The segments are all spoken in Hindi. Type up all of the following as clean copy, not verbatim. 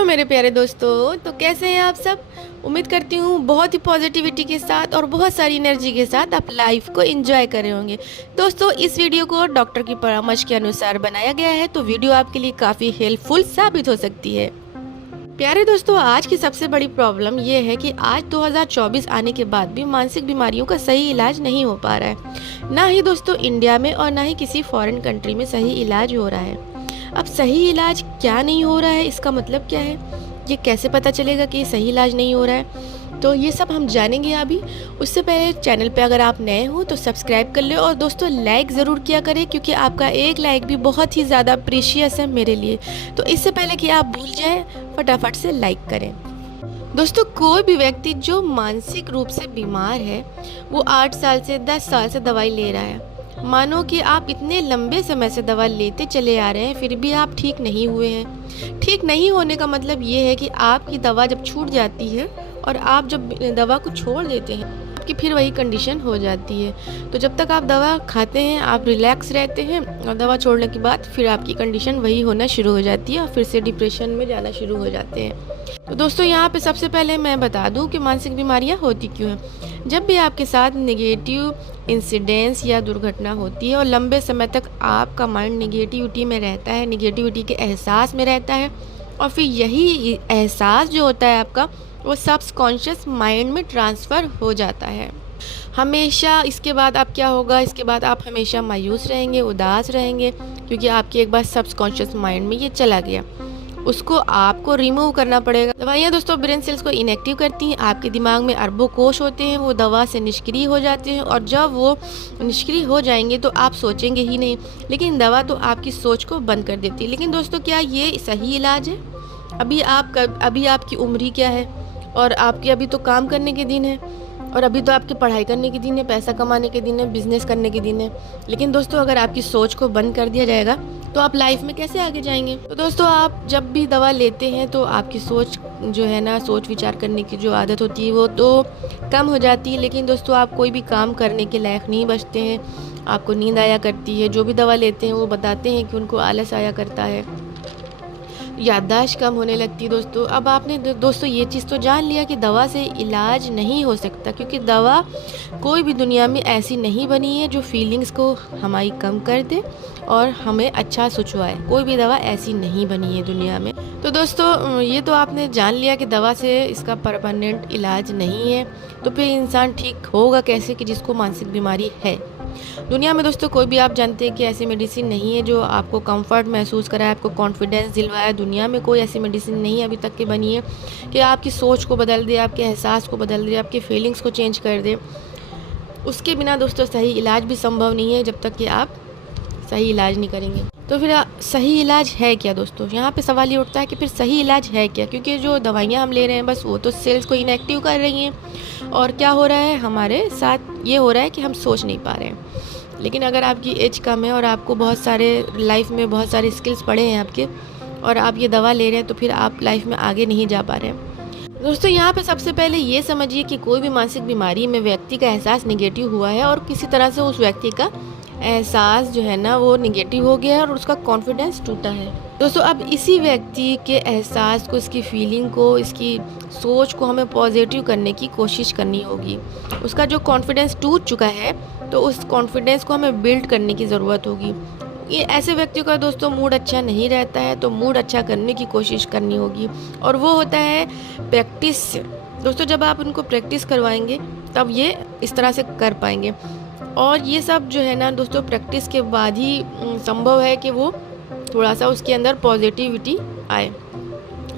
हेलो मेरे प्यारे दोस्तों, तो कैसे हैं आप सब। उम्मीद करती हूँ बहुत ही पॉजिटिविटी के साथ और बहुत सारी एनर्जी के साथ आप लाइफ को एंजॉय कर रहे होंगे। दोस्तों, इस वीडियो को डॉक्टर की परामर्श के अनुसार बनाया गया है, तो वीडियो आपके लिए काफ़ी हेल्पफुल साबित हो सकती है। प्यारे दोस्तों, आज की सबसे बड़ी प्रॉब्लम ये है कि आज 2024 आने के बाद भी मानसिक बीमारियों का सही इलाज नहीं हो पा रहा है। ना ही दोस्तों इंडिया में और ना ही किसी फॉरेन कंट्री में सही इलाज हो रहा है। अब सही इलाज क्या नहीं हो रहा है, इसका मतलब क्या है, ये कैसे पता चलेगा कि सही इलाज नहीं हो रहा है, तो ये सब हम जानेंगे अभी। उससे पहले चैनल पे अगर आप नए हो तो सब्सक्राइब कर ले और दोस्तों लाइक ज़रूर किया करें, क्योंकि आपका एक लाइक भी बहुत ही ज़्यादा प्रीशियस है मेरे लिए। तो इससे पहले कि आप भूल जाएं, फटाफट से लाइक करें। दोस्तों, कोई भी व्यक्ति जो मानसिक रूप से बीमार है वो 8 साल से 10 साल से दवाई ले रहा है। मानो कि आप इतने लंबे समय से दवा लेते चले आ रहे हैं, फिर भी आप ठीक नहीं हुए हैं। ठीक नहीं होने का मतलब ये है कि आपकी दवा जब छूट जाती है और आप जब दवा को छोड़ देते हैं, आपकी फिर वही कंडीशन हो जाती है। तो जब तक आप दवा खाते हैं आप रिलैक्स रहते हैं, और दवा छोड़ने के बाद फिर आपकी कंडीशन वही होना शुरू हो जाती है और फिर से डिप्रेशन में जाना शुरू हो जाते हैं। तो दोस्तों, यहाँ पे सबसे पहले मैं बता दूँ कि मानसिक बीमारियाँ होती क्यों हैं। जब भी आपके साथ नेगेटिव इंसिडेंस या दुर्घटना होती है और लंबे समय तक आपका माइंड नेगेटिविटी में रहता है, नेगेटिविटी के एहसास में रहता है, और फिर यही एहसास जो होता है आपका वो सबकॉन्शियस माइंड में ट्रांसफ़र हो जाता है। हमेशा इसके बाद आप क्या होगा, इसके बाद आप हमेशा मायूस रहेंगे, उदास रहेंगे, क्योंकि आपके एक बार सबकॉन्शियस माइंड में ये चला गया। उसको आपको रिमूव करना पड़ेगा। दवाइयाँ दोस्तों ब्रेन सेल्स को इनएक्टिव करती हैं। आपके दिमाग में अरबों कोष होते हैं, वो दवा से निष्क्रिय हो जाते हैं, और जब वो निष्क्रिय हो जाएंगे तो आप सोचेंगे ही नहीं, लेकिन दवा तो आपकी सोच को बंद कर देती है। लेकिन दोस्तों, क्या ये सही इलाज है? अभी आपकी उम्र ही क्या है, और आपके अभी तो काम करने के दिन है, और अभी तो आपकी पढ़ाई करने के दिन है, पैसा कमाने के दिन है, बिजनेस करने के दिन है। लेकिन दोस्तों, अगर आपकी सोच को बंद कर दिया जाएगा तो आप लाइफ में कैसे आगे जाएंगे। तो दोस्तों, आप जब भी दवा लेते हैं तो आपकी सोच जो है ना, सोच विचार करने की जो आदत होती है वो तो कम हो जाती है। लेकिन दोस्तों, आप कोई भी काम करने के लायक नहीं बचते हैं, आपको नींद आया करती है। जो भी दवा लेते हैं वो बताते हैं कि उनको आलस आया करता है, याददाश्त कम होने लगती है। दोस्तों, अब आपने दोस्तों ये चीज़ तो जान लिया कि दवा से इलाज नहीं हो सकता, क्योंकि दवा कोई भी दुनिया में ऐसी नहीं बनी है जो फीलिंग्स को हमारी कम कर दे और हमें अच्छा सोचवाए। कोई भी दवा ऐसी नहीं बनी है दुनिया में। तो दोस्तों, ये तो आपने जान लिया कि दवा से इसका परमानेंट इलाज नहीं है। तो फिर इंसान ठीक होगा कैसे कि जिसको मानसिक बीमारी है। दुनिया में दोस्तों कोई भी आप जानते हैं कि ऐसी मेडिसिन नहीं है जो आपको कंफर्ट महसूस कराए, आपको कॉन्फिडेंस दिलवाए। दुनिया में कोई ऐसी मेडिसिन नहीं है अभी तक की बनी है कि आपकी सोच को बदल दे, आपके एहसास को बदल दे, आपके फीलिंग्स को चेंज कर दे। उसके बिना दोस्तों सही इलाज भी संभव नहीं है, जब तक कि आप सही इलाज नहीं करेंगे। तो फिर सही इलाज है क्या दोस्तों? यहाँ पे सवाल ये उठता है कि फिर सही इलाज है क्या, क्योंकि जो दवाइयाँ हम ले रहे हैं बस वो तो सेल्स को इनएक्टिव कर रही हैं, और क्या हो रहा है हमारे साथ, ये हो रहा है कि हम सोच नहीं पा रहे हैं। लेकिन अगर आपकी एज कम है और आपको बहुत सारे लाइफ में बहुत सारे स्किल्स पड़े हैं आपके, और आप ये दवा ले रहे हैं, तो फिर आप लाइफ में आगे नहीं जा पा रहे हैं। दोस्तों, यहाँ पे सबसे पहले ये समझिए कि कोई भी मानसिक बीमारी में व्यक्ति का एहसास नेगेटिव हुआ है, और किसी तरह से उस व्यक्ति का एहसास जो है ना वो नेगेटिव हो गया है और उसका कॉन्फिडेंस टूटा है। दोस्तों, अब इसी व्यक्ति के एहसास को, इसकी फीलिंग को, इसकी सोच को हमें पॉजिटिव करने की कोशिश करनी होगी। उसका जो कॉन्फिडेंस टूट चुका है तो उस कॉन्फिडेंस को हमें बिल्ड करने की ज़रूरत होगी। ये ऐसे व्यक्तियों का दोस्तों मूड अच्छा नहीं रहता है, तो मूड अच्छा करने की कोशिश करनी होगी, और वो होता है प्रैक्टिस से। दोस्तों, जब आप उनको प्रैक्टिस करवाएंगे तब ये इस तरह से कर पाएंगे, और ये सब जो है ना दोस्तों प्रैक्टिस के बाद ही संभव है कि वो थोड़ा सा उसके अंदर पॉजिटिविटी आए।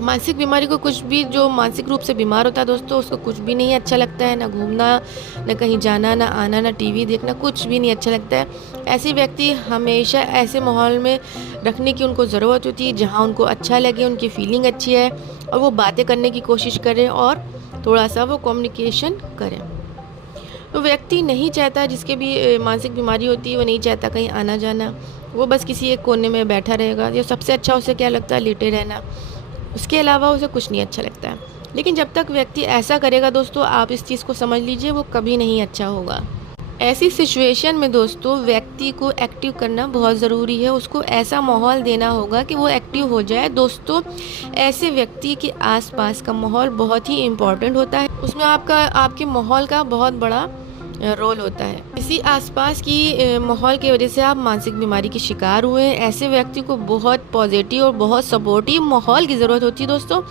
मानसिक बीमारी को कुछ भी, जो मानसिक रूप से बीमार होता है दोस्तों, उसको कुछ भी नहीं अच्छा लगता है, ना घूमना, ना कहीं जाना, ना आना, ना टीवी देखना, कुछ भी नहीं अच्छा लगता है। ऐसे व्यक्ति हमेशा ऐसे माहौल में रखने की उनको ज़रूरत होती है जहाँ उनको अच्छा लगे, उनकी फीलिंग अच्छी है, और वो बातें करने की कोशिश करें और थोड़ा सा वो कम्युनिकेशन करें। तो व्यक्ति नहीं चाहता, जिसके भी मानसिक बीमारी होती है वो नहीं चाहता कहीं आना जाना, वो बस किसी एक कोने में बैठा रहेगा। ये सबसे अच्छा उसे क्या लगता है, लेटे रहना। उसके अलावा उसे कुछ नहीं अच्छा लगता है। लेकिन जब तक व्यक्ति ऐसा करेगा दोस्तों, आप इस चीज़ को समझ लीजिए, वो कभी नहीं अच्छा होगा। ऐसी सिचुएशन में दोस्तों व्यक्ति को एक्टिव करना बहुत ज़रूरी है। उसको ऐसा माहौल देना होगा कि वो एक्टिव हो जाए। दोस्तों, ऐसे व्यक्ति के आसपास का माहौल बहुत ही इम्पोर्टेंट होता है। उसमें आपके माहौल का बहुत बड़ा रोल होता है। इसी आसपास की माहौल की वजह से आप मानसिक बीमारी के शिकार हुए हैं। ऐसे व्यक्ति को बहुत पॉजिटिव और बहुत सपोर्टिव माहौल की ज़रूरत होती है। दोस्तों,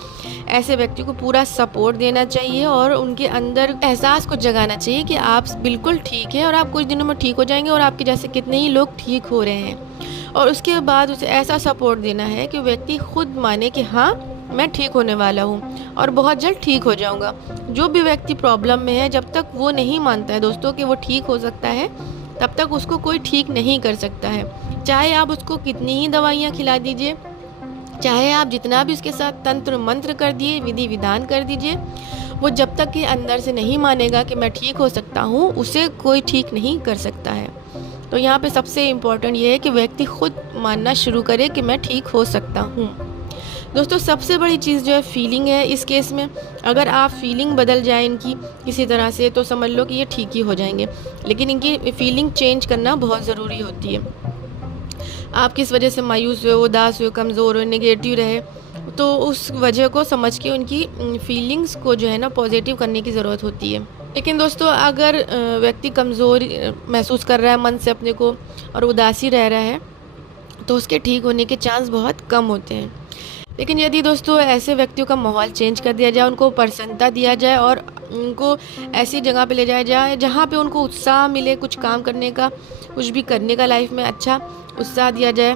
ऐसे व्यक्ति को पूरा सपोर्ट देना चाहिए और उनके अंदर एहसास को जगाना चाहिए कि आप बिल्कुल ठीक है और आप कुछ दिनों में ठीक हो जाएंगे और आपके जैसे कितने ही लोग ठीक हो रहे हैं। और उसके बाद उसे ऐसा सपोर्ट देना है कि व्यक्ति खुद माने कि हाँ, मैं ठीक होने वाला हूँ और बहुत जल्द ठीक हो जाऊँगा। जो भी व्यक्ति प्रॉब्लम में है, जब तक वो नहीं मानता है दोस्तों कि वो ठीक हो सकता है, तब तक उसको कोई ठीक नहीं कर सकता है। चाहे आप उसको कितनी ही दवाइयाँ खिला दीजिए, चाहे आप जितना भी उसके साथ तंत्र मंत्र कर दिए, विधि विधान कर दीजिए, वो जब तक कि अंदर से नहीं मानेगा कि मैं ठीक हो सकता हूँ, उसे कोई ठीक नहीं कर सकता है। तो यहाँ पे सबसे इम्पोर्टेंट ये है कि व्यक्ति खुद मानना शुरू करे कि मैं ठीक हो सकता हूँ। दोस्तों, सबसे बड़ी चीज़ जो है फीलिंग है इस केस में। अगर आप फीलिंग बदल जाए इनकी किसी तरह से, तो समझ लो कि ये ठीक ही हो जाएंगे। लेकिन इनकी फीलिंग चेंज करना बहुत ज़रूरी होती है। आप किस वजह से मायूस हुए, उदास हुए, कमज़ोर हुए, नेगेटिव रहे, तो उस वजह को समझ के उनकी फीलिंग्स को जो है ना पॉजिटिव करने की ज़रूरत होती है। लेकिन दोस्तों, अगर व्यक्ति कमज़ोर महसूस कर रहा है मन से अपने को और उदासी रह रहा है, तो उसके ठीक होने के चांस बहुत कम होते हैं। लेकिन यदि दोस्तों ऐसे व्यक्तियों का माहौल चेंज कर दिया जाए, उनको प्रसन्नता दिया जाए और उनको ऐसी जगह पे ले जाया जाए जहाँ पे उनको उत्साह मिले, कुछ काम करने का, कुछ भी करने का, लाइफ में अच्छा उत्साह दिया जाए,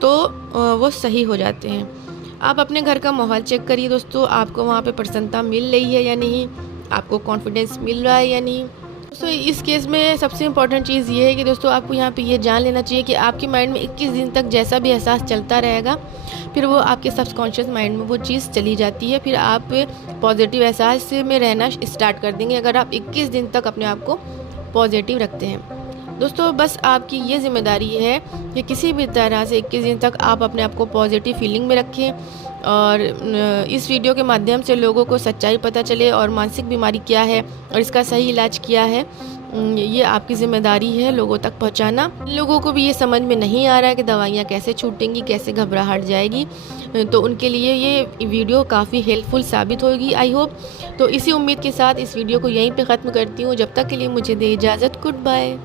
तो वो सही हो जाते हैं। आप अपने घर का माहौल चेक करिए दोस्तों, आपको वहाँ पे प्रसन्नता मिल रही है या नहीं, आपको कॉन्फिडेंस मिल रहा है या नहीं। दोस्तों, इस केस में सबसे इम्पॉर्टेंट चीज़ ये है कि दोस्तों आपको यहाँ पे ये जान लेना चाहिए कि आपके माइंड में 21 दिन तक जैसा भी एहसास चलता रहेगा, फिर वो आपके सबकॉन्शियस माइंड में वो चीज़ चली जाती है। फिर आप पॉजिटिव एहसास में रहना स्टार्ट कर देंगे अगर आप 21 दिन तक अपने आप को पॉजिटिव रखते हैं। दोस्तों, बस आपकी ये जिम्मेदारी है कि किसी भी तरह से 21 दिन तक आप अपने आप को पॉजिटिव फीलिंग में रखें और इस वीडियो के माध्यम से लोगों को सच्चाई पता चले और मानसिक बीमारी क्या है और इसका सही इलाज क्या है, ये आपकी ज़िम्मेदारी है लोगों तक पहुंचाना। लोगों को भी ये समझ में नहीं आ रहा है कि दवाइयाँ कैसे छूटेंगी, कैसे घबराहट जाएगी, तो उनके लिए ये वीडियो काफ़ी हेल्पफुल साबित होगी, आई होप। तो इसी उम्मीद के साथ इस वीडियो को यहीं पे ख़त्म करती हूँ। जब तक के लिए मुझे दे इजाज़त। Good bye.